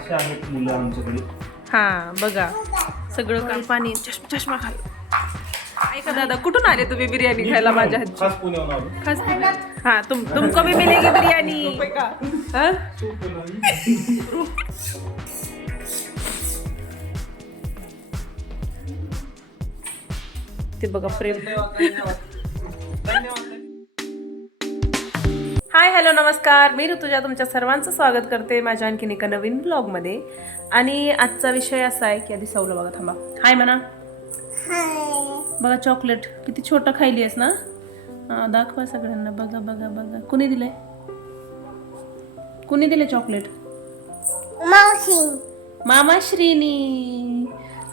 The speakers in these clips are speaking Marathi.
असे आहेत मुलं आमच्याकडे. हा बघा सगळं काम पाणी चष्मा घाल. ऐका दादा कुठून आले तुम्ही बिर्याणी खायला माझ्या हातची? खास पुण्याहून आलो. खास हाँ तुमको भी मिलेगी बिरयानी हाँ? ते बघा प्रेम. हाय हॅलो नमस्कार, मी ऋतुजा तुमच्या सर्वांचं स्वागत करते माझ्या आणखीन एका नवीन ब्लॉगमध्ये. आणि आजचा विषय असा आहे की आधी सावलं बघा, थांबा हाय म्हणा. बघा चॉकलेट किती छोटं खायली आहेस ना. दाखवा सगळ्यांना. बघा बघा बघा कुणी दिलंय, कुणी दिले चॉकलेट? मामाश्रीनी.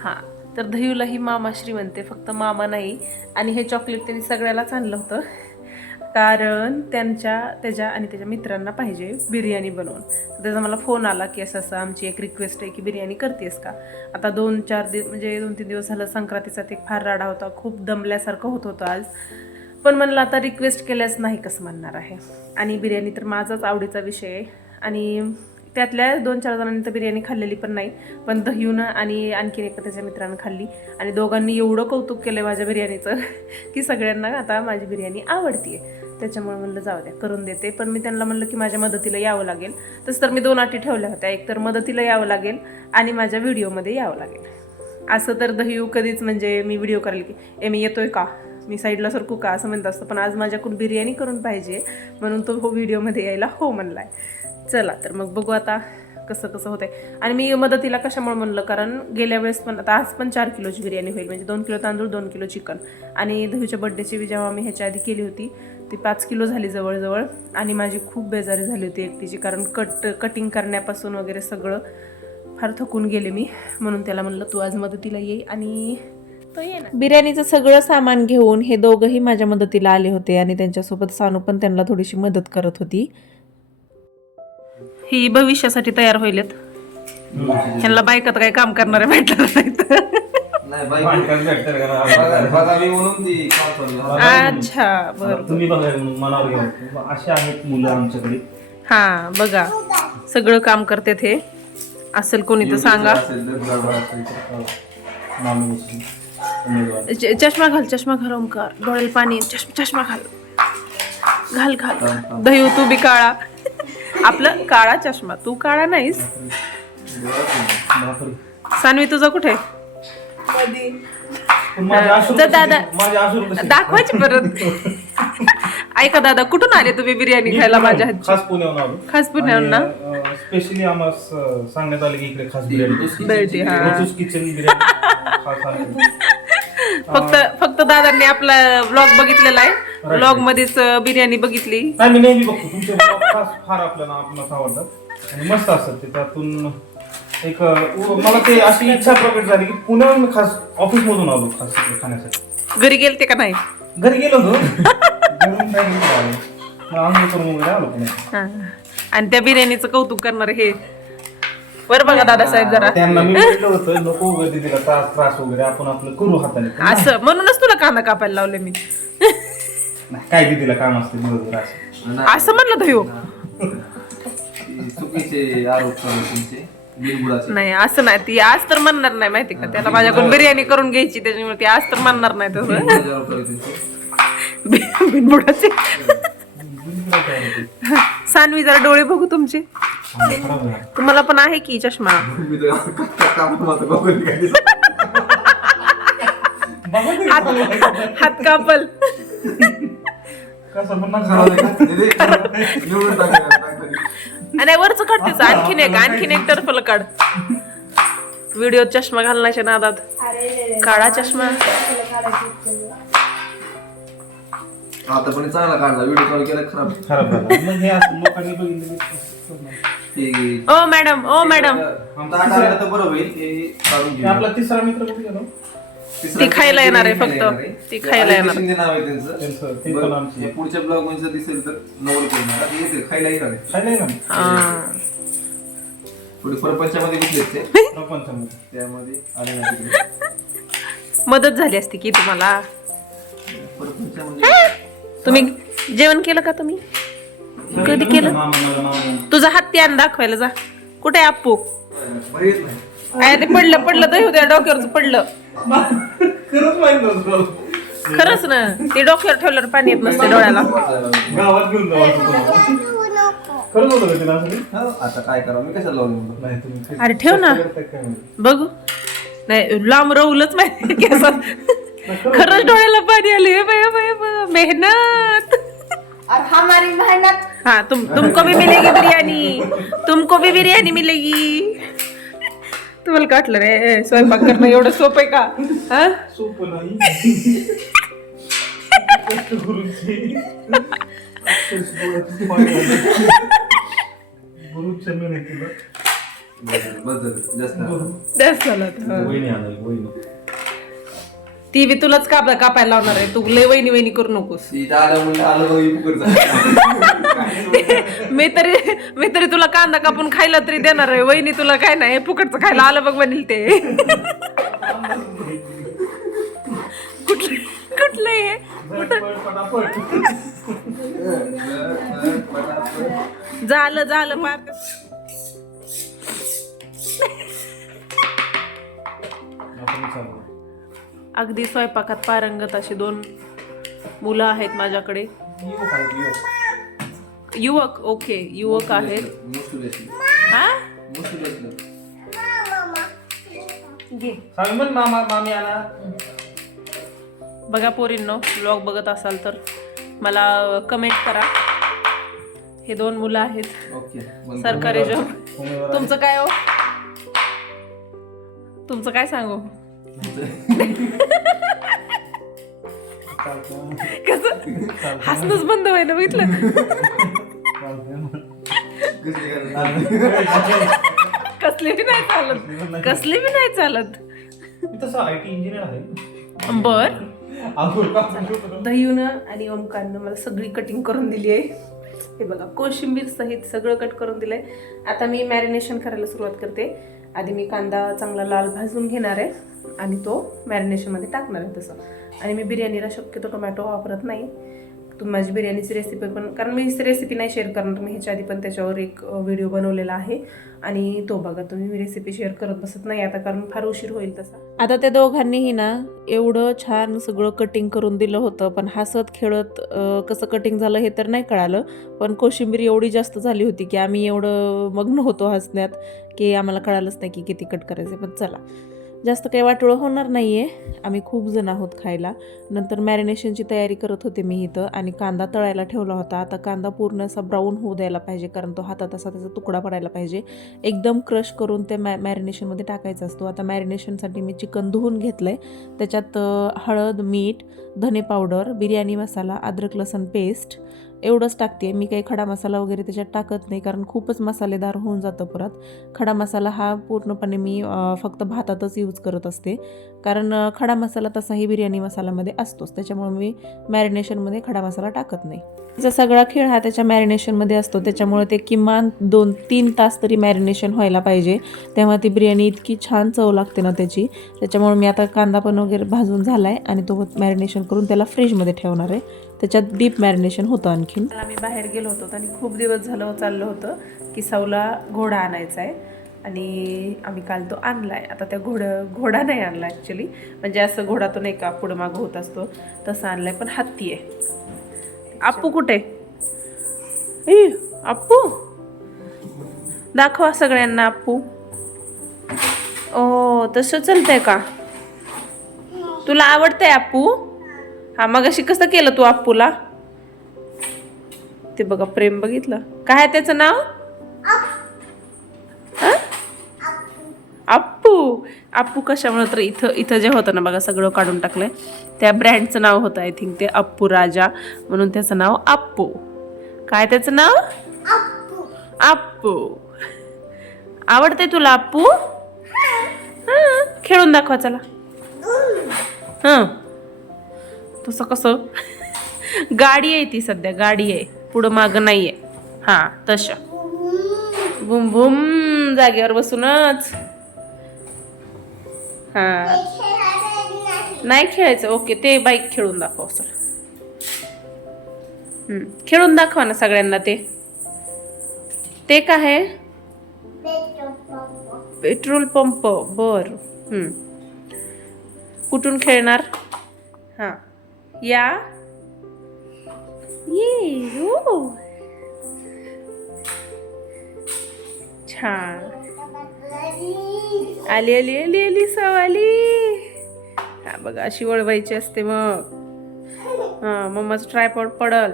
हा तर दह्यूला ही मामाश्री म्हणते, फक्त मामा नाही. आणि हे चॉकलेट त्यांनी सगळ्यालाच आणलं होतं कारण त्याच्या आणि त्याच्या मित्रांना पाहिजे बिर्याणी बनवून. त्याचा मला फोन आला की असं आमची एक रिक्वेस्ट आहे की बिर्याणी करतेस का. आता 2-3 दिवस झालं संक्रांतीचा ते फार राडा होता, खूप दमल्यासारखं होत होतं आज. पण म्हणलं आता रिक्वेस्ट केल्यास नाही कसं म्हणणार आहे. आणि बिर्याणी तर माझाच आवडीचा विषय आहे. आणि त्यातल्या 2-4 जणांनी तर बिर्याणी खाल्लेली पण नाही, पण दह्यूनं आणि आणखीन एका त्याच्या मित्रानं खाल्ली. आणि दोघांनी एवढं कौतुक केलं माझ्या बिर्याणीचं की सगळ्यांना आता माझी बिर्याणी आवडतीये. त्याच्यामुळे म्हणलं जाऊ द्या करून देते. पण मी त्यांना म्हणलं की माझ्या मदतीला यावं लागेल. तसं तर मी 2 अटी ठेवल्या होत्या, एक तर मदतीला यावं लागेल आणि माझ्या व्हिडिओमध्ये यावं लागेल. असं तर दह्यू कधीच म्हणजे मी व्हिडिओ करेल की मी येतोय का, मी साईडला सरकू का असं म्हणत असतं. पण आज माझ्याकडून बिर्याणी करून पाहिजे म्हणून तो व्हिडिओमध्ये यायला हो म्हणलाय. चला तर मग बघू आता कसं कसं होतंय. आणि मी मदतीला कशामुळे म्हणलं, कारण गेल्या वेळेस पण आता आज पण 4 किलोची बिर्याणी होईल, म्हणजे 2 किलो तांदूळ 2 किलो चिकन. आणि दह्यूच्या बड्डेची जेव्हा मी ह्याच्या आधी केली होती ती 5 किलो झाली जवळजवळ. आणि माझी खूप बेजारी झाली होती एकटीची, कारण कटिंग करण्यापासून वगैरे सगळं फार थकून गेले मी. म्हणून त्याला म्हणलं तू आज मदतीला ये आणि तो ये ना. बिर्याणीचं सगळं सामान घेऊन हे दोघंही माझ्या मदतीला आले होते. आणि त्यांच्यासोबत सानू पण त्यांना थोडीशी मदत करत होती. ही भविष्यासाठी तयार होईलेत. ह्यांना बायकात काही काम करणारे भेटणार नाहीत. अच्छा बरं, तुम्ही बघा मनावर घेऊन. असे आहेत मुलं आमच्याकडे. हा बघा सगळं काम करते हे. असेल कोणी तर सांगा. चष्मा घाल ओंकार, डोळ्याला पाणी. चष्मा घाल दह्यू तू बी काळा. आपलं काळा चष्मा, तू काळा नाहीस. सानवी तुझा कुठे? दादा दाखवायची परत. ऐका दादा कुठून आले तुम्ही बिर्याणी खायला माझ्या हातची? खास पुण्याहून आलो. खास पुण्याहून ना. स्पेशली आम्हाला सांगण्यात आलं की इकडे खास बिर्याणी किचन बिर्याणी. फक्त दादांनी आपला ब्लॉग बघितलेला आहे. ब्लॉग मध्येच बिर्याणी बघितली. मी नेहमी बघतो तुमचे ब्लॉग, फार आपल्याला आवडतात आणि मस्त असतात ते. त्यातून एक मला ते अशी इच्छा प्रकट झाली की पुण्याहून खास ऑफिस मधून आलो खास खाण्यासाठी. घरी गेलते का नाही? घरी गेलो होतो आलो पुण्यात. आणि त्या बिर्याणीचं कौतुक करणार हे वर बघा दादासाहेब जरा. त्यांना मी म्हटलं होतं नको वगैरे तिला त्रास वगैरे, आपण आपलं करू हाताने. असं म्हणूनच तुला कांदा कापायला लावले मी. काय की तिला काम असते दिवसभर असं म्हणलं तो. चुकीचे आरोप तुमचे बिनबुडाचे. नाही असं नाही, ती आज तर म्हणणार नाही माहिती का. त्याला माझ्याकडून बिर्याणी करून घ्यायची, त्याच्यामुळे ती आज तर म्हणणार नाही तसं. बिनबुडाचे. सानवी जरा डोळे बघू तुमचे. तुम्हाला पण आहे की चष्मा? हात कापल. आणि वरच काढतेच आणखीन एक टर्फल काढ. व्हिडिओ चष्मा घालण्याच्या नादात काळा चष्मा. आता पण चांगला काढला व्हिडिओ कॉल केला खराब झाला. मग हे असं लोकांनी बघितलं. ओ मॅडम तर बरं होईल. आपला तिसरा मित्र कुठे गेलो? ती खायला येणार आहे, फक्त ती खायला येणार. नाव आहे त्यांचं. पुढच्या ब्लॉग मध्ये दिसेल तर नवल करणार खायला येणार आहे. खायला येणार थोडी प्रपंचामध्ये घेतले ते त्यामध्ये आले. मदत झाली असती की तुम्हाला. प्रपंचामध्ये तुम्ही जेवण केलं का? तुम्ही कधी केलं? तुझा हात त्यान दाखवायला जा. कुठे आहे अप्पू? बाहेर येत नाही. आहे ते पडलं दही त्या डोक्यावरच पडलं. खरंच माहित नव्हतं. खरंच ना, ते डोक्यावर ठेवल्यावर पाणी येत नसते डोळ्याला. गावात घेऊन जाऊ तुम्हाला. खरंच होतं का तिला असं काही? हा, आता काय करावं मी कशाला लावून म्हणतो. नाही तुम्ही अरे ठेव ना, करताय काय माहिती. बघू. नाही लांब रवलंच माहिती केसात. खरंच डोळ्याला पाणी आले. बाया बाया बाया, मेहनत. और हमारी मेहनत हाँ तुमको भी मिलेगी बिरयानी, तुमको भी बिरयानी मिलेगी. तुम्हाला काय वाटलं रे स्वयंपाक करणं एवढं सोपं आहे का? हा सोपं नाही. कष्ट गुरुची. गुरुच्या मेहनतीला. बस झालं, जास्त नाही. जास्त झालं आता. हा. वहिनी आणायला, वहिनी. ती बी तुलाच कापायला लावणार आहे. तू लय वहिनी वहिनी करू नकोस. इथं आलं म्हणलं आलं बाई फुकट मी तरी तुला कांदा कापून खायला तरी देणार आहे. वहिनी तुला काय नाही फुकटचं खायला आलं बघ म्हणील ते. कुठलं आहे? पटापट. झालं मार. आपण चालू. अगदी स्वयंपाकात पारंगत अशी 2 मुलं आहेत माझ्याकडे. युवक आहेत, युवक. युवक, ओके युवक आहेत. हा घे. सांग म्हण मामा मामी आला. बघा पोरींनो, व्लॉग बघत असाल तर मला कमेंट करा. हे 2 मुलं आहेत, ओके सरकारी जॉब. तुमचं काय हो? तुमचं काय सांगू? कसं हसणंच बंद व्हायला बघितलं. कसले बी नाही चालत. तसं IT इंजिनियर आहे. बर. अगोदर दहीनं आणि ओमकारनं मला सगळी कटिंग करून दिली आहे. हे बघा कोशिंबीर सहित सगळं कट करून दिलंय. आता मी मॅरिनेशन करायला सुरुवात करते. आधी मी कांदा चांगला लाल भाजून घेणार आहे आणि तो मॅरिनेशनमध्ये टाकणार आहे तसं. आणि मी बिर्याणीला शक्यतो टोमॅटो वापरत नाही. तुम्ही माझी बिर्याणीची रेसिपी पण, कारण मी ही रेसिपी नाही शेअर करणार. मी ह्याच्या आधी पण त्याच्यावर एक व्हिडिओ बनवलेला आहे आणि तो बघा तुम्ही. मी रेसिपी शेअर करत बसत नाही आता, कारण फार उशीर होईल तसा. आता त्या दोघांनीही ना एवढं छान सगळं कटिंग करून दिलं होतं, पण हसत खेळत कसं कटिंग झालं हे तर नाही कळालं. पण कोशिंबीर एवढी जास्त झाली होती की आम्ही एवढं मग्न होतो हसण्यात की आम्हाला कळालंच नाही की किती कट करायचं. पण चला, जास्त काही वाटोळं होणार नाही आहे. आम्ही खूप जण आहोत खायला. नंतर मॅरिनेशनची तयारी करत होते मी इथं आणि कांदा तळायला ठेवला होता. आता कांदा पूर्ण असा ब्राऊन होऊ द्यायला पाहिजे, कारण तो हातात असा त्याचा तुकडा पडायला पाहिजे. एकदम क्रश करून ते मॅरिनेशनमध्ये टाकायचा असतो. आता मॅरिनेशनसाठी मी चिकन धुवून घेतलं आहे. त्याच्यात हळद, मीठ, धने पावडर, बिर्याणी मसाला, अद्रक लसूण पेस्ट एवढंच टाकते. मी काही खडा मसाला वगैरे त्याच्यात टाकत नाही, कारण खूपच मसालेदार होऊन जातं परत. खडा मसाला हा पूर्णपणे मी फक्त भातातच यूज करत असते, कारण खडा मसाला तसाही बिर्याणी मसाल्यामध्ये असतोच. त्याच्यामुळे मी मॅरिनेशनमध्ये खडा मसाला टाकत नाही. त्याचा सगळा खेळ हा त्याच्या मॅरिनेशनमध्ये असतो. त्याच्यामुळे ते किमान 2-3 तास तरी मॅरिनेशन व्हायला पाहिजे. तेव्हा ती बिर्याणी इतकी छान चव लागते ना त्याची. त्याच्यामुळे मी आता कांदा पण वगैरे भाजून झाला आहे आणि तो मॅरिनेशन करून त्याला फ्रीजमध्ये ठेवणार आहे. त्याच्यात डीप मॅरिनेशन होतं. आणखीन आम्ही बाहेर गेलो होतो आणि खूप दिवस झालं चाललं होतं की साऊला घोडा आणायचा आहे आणि आम्ही काल तो आणला आहे. आता त्या घोडा नाही आणला ॲक्च्युली, म्हणजे असं घोडा तो नाही का पुढं मागं होत असतो तसं आणला आहे, पण हत्ती आहे. अप्पू कुठे? अप्पू दाखवा सगळ्यांना. अप्पू ओ तसं चालतंय का? तुला आवडतंय अप्पू? हा मग अशी कसं केलं तू अप्पूला? ते बघा प्रेम बघितलं. काय आहे त्याचं नाव? अप्पू. अप्पू कशामुळे तर इथं जे होतं ना बघा सगळं काढून टाकलंय. त्या ब्रँडचं नाव होतं आय थिंक ते अप्पू राजा, म्हणून त्याचं नाव अप्पू. काय त्याचं नाव? अप्पू. आवडते तुला अप्पू? खेळून दाखवा चला. हां तसं कसं? गाडी आहे ती, सध्या गाडी आहे, पुढं मागं नाही आहे. हां तशा बुम बुम जागेवर बसूनच. हां नाही खेळायचं. ओके ते बाईक खेळून दाखव सर. खेळून दाखवा ना सगळ्यांना. ते काय आहे? पेट्रोल पंप बर. कुठून खेळणार? हां या ये ओ छान. आली आली आली आली सवाली. हा बघा अशी वळवायची असते मग. हां मम्माचं ट्रायपॉड पडल.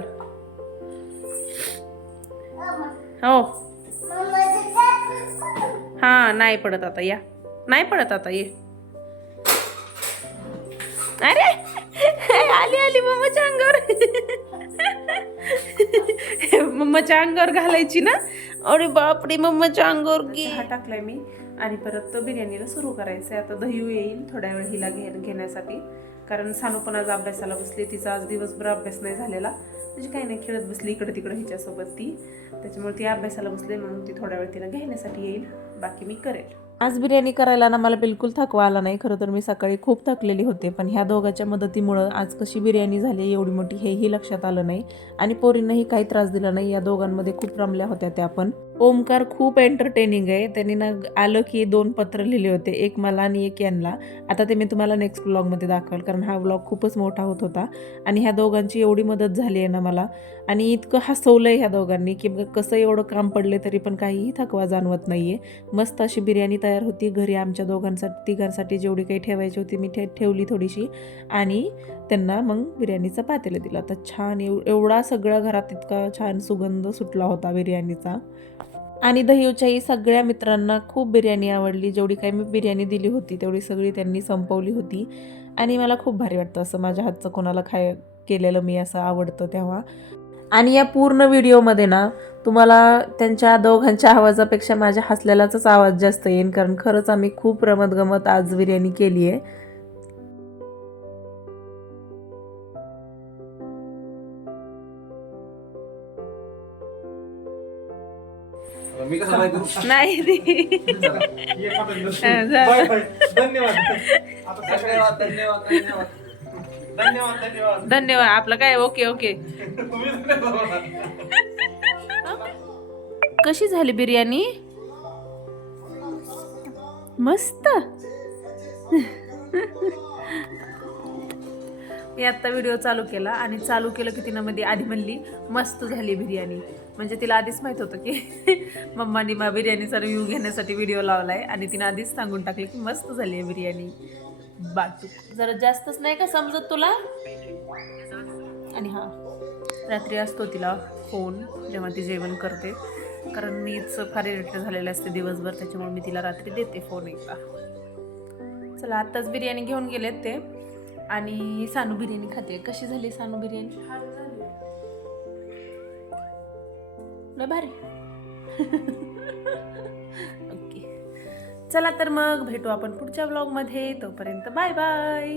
हो हा नाही पडत आता या. नाही पडत आता ये. अरे आली आली मम्माच्या अंगावर. मम्माच्या अंगावर घालायची ना. अरे बापरे मम्माच्या अंगावर हा टाकलाय मी. आणि परत बिर्याणीला सुरू करायचंय. आता दही येईल थोड्या वेळ हिला घेण्यासाठी. कारण सानू पण आज अभ्यासाला बसली. तिचा आज दिवसभर अभ्यास नाही झालेला. म्हणजे काही नाही खेळत बसली इकडे तिकडे हिच्यासोबत ती. त्याच्यामुळे ती अभ्यासाला बसली म्हणून ती थोड्या वेळ तिला घेण्यासाठी येईल. बाकी मी करेल. आज बिर्याणी करायला ना मला बिलकुल थकवा आला नाही. खरं तर मी सकाळी खूप थकलेली होते. पण ह्या दोघांच्या मदतीमुळं आज कशी बिर्याणी झाली एवढी मोठी हेही लक्षात आलं नाही. आणि पोरींनाही काही त्रास दिला नाही. या दोघांमध्ये खूप रमल्या होत्या त्या पण. ओमकार खूप एंटरटेनिंग आहे. त्यांनी ना आलं की 2 पत्र लिहिले होते. एक मला आणि एक यांना. आता ते मी तुम्हाला नेक्स्ट व्लॉगमध्ये दाखवेल. कारण हा व्लॉग खूपच मोठा होत होता. आणि ह्या दोघांची एवढी मदत झाली आहे ना मला. आणि इतकं हसवलं आहे ह्या दोघांनी की कसं एवढं काम पडले तरी पण काहीही थकवा जाणवत नाही आहे. मस्त अशी बिर्याणी तयार होती. घरी आमच्या दोघांसाठी तिघांसाठी जेवढी काही ठेवायची होती मी ठेवली थोडीशी. आणि त्यांना मग बिर्याणीचा पातेलं दिला. तर छान एवढा सगळ्या घरात इतका छान सुगंध सुटला होता बिर्याणीचा. आणि दहीच्याही सगळ्या मित्रांना खूप बिर्याणी आवडली. जेवढी काही मी बिर्याणी दिली होती तेवढी सगळी त्यांनी संपवली होती. आणि मला खूप भारी वाटतं असं माझ्या हातचं कोणाला केलेलं मी असं आवडतं तेव्हा. आणि या पूर्ण व्हिडिओमध्ये ना तुम्हाला त्यांच्या दोघांच्या आवाजापेक्षा माझ्या हसलेलाच आवाज जास्त येईल. कारण खरंच आम्ही खूप रमत गमत आज बिर्याणी केली आहे. मी कसं बाय करू? नाही ये खातो. जा. Bye bye. धन्यवाद. आता धन्यवाद धन्यवाद धन्यवाद. धन्यवाद धन्यवाद. धन्यवाद. आपलं काय ओके ओके. तुम्ही धन्यवाद. कशी झाली बिर्याणी? मस्त. मी आत्ता व्हिडिओ चालू केला आणि चालू केलं की तिनं मध्ये आधी म्हणली मस्त झाली बिर्याणी. म्हणजे तिला आधीच माहीत होतं की मम्मानी बिर्याणीचा रिव्ह्यू घेण्यासाठी व्हिडिओ लावलाय. आणि तिनं आधीच सांगून टाकलं की मस्त झाली आहे बिर्याणी. बाटू जरा जास्तच नाही का समजत तुला? आणि हां रात्री असतो तिला फोन जेव्हा ती जेवण करते. कारण मीच फार इरिटेट झालेले असते दिवसभर. त्याच्यामुळे मी तिला रात्री देते फोन एकदा. चला आत्ताच बिर्याणी घेऊन गेलेत ते. आणि सानू बिर्याणी खाते. कशी झाली सानू बिर्याणी? लय भारी. ओके चला तर मग भेटू आपण पुढच्या व्लॉगमध्ये. तोपर्यंत बाय बाय.